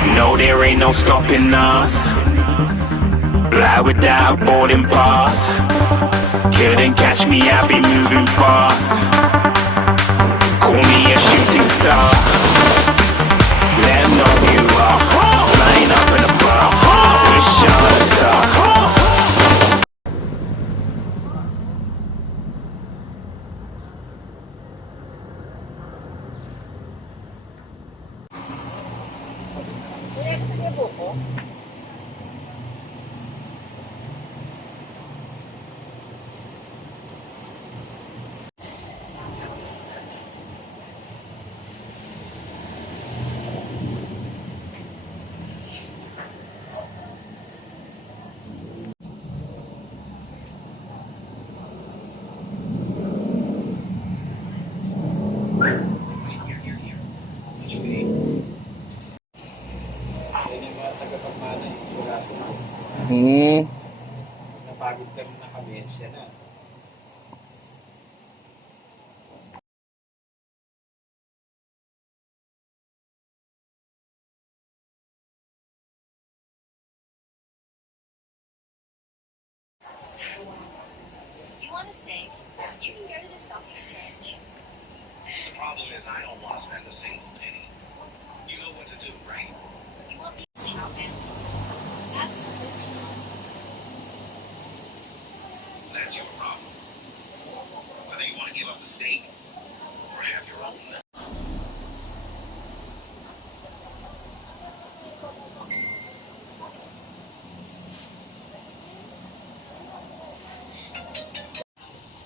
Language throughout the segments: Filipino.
No, there ain't no stopping us. Fly without boarding pass. Couldn't catch me, I be moving fast. Call me a shooting star. Let 'em know who you are. Flying up in a bar. Wish on a star. Yan yung mga tagapagmana yung suraso mo. Hmm. Pag napagod ka na kami, siya na. You want a steak? You can go to the stock exchange. The problem is I don't want to spend a single penny. You know what to do, right? You want me to chop it? Absolutely not. That's your problem. Whether you want to give up the steak or have your own.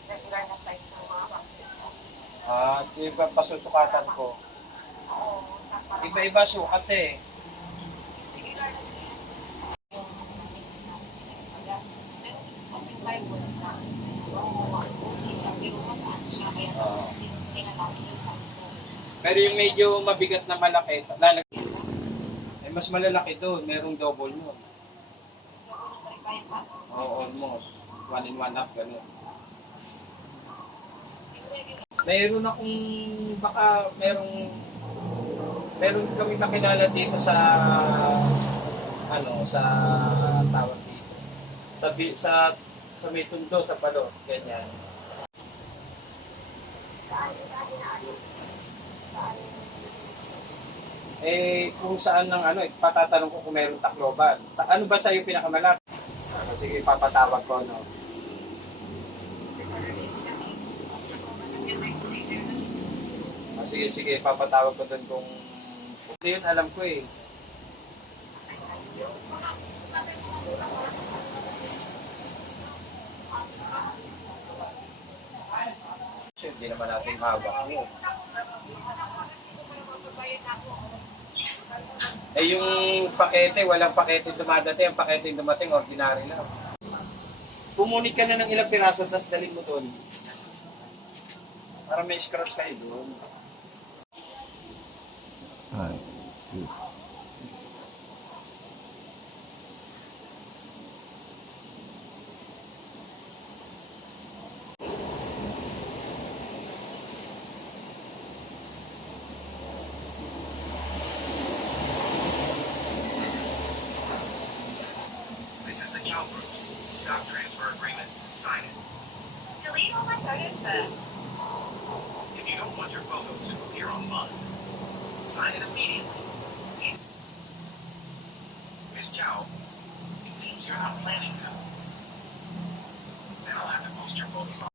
Regular na price ng mga boxes ko. Iba pasusukatan ko. Oo, tama. Iba-iba sukat eh. Regular na yan. Kasi may word na. Sabi ko mataas siya, kaya tinalaki yung sabi ko. Pero yung medyo mabigat na malaki, lalagyan. Eh, mas malalaki doon, merong double nun. Oo, almost. 1 in 1 half, gano'n. Mayroon akong, baka meron kami kakilala dito sa, sa tawag dito. Sa may tundo, sa palo, ganyan. Kung saan ng patatanong ko kung mayroong Tacloban. Ano ba sa'yo pinakamalapit? Sige, papatawag ko, no? Sige, papatawag ko doon kung... Ito yun, alam ko eh. Hindi naman natin hawak yun. Yung pakete, walang pakete dumadating. Ang pakete yung dumating, ordinary lang. Pumunit ka na ng ilang piraso, tapos dalhin mo doon. Para may scratch kayo doon. Alright. This is the Chow Group. Stock transfer agreement. Sign it. Delete all my photos first. If you don't want your photos to appear on mine, sign it immediately. Miss Chow, it seems you're not planning to. Then I'll have to post your photos on.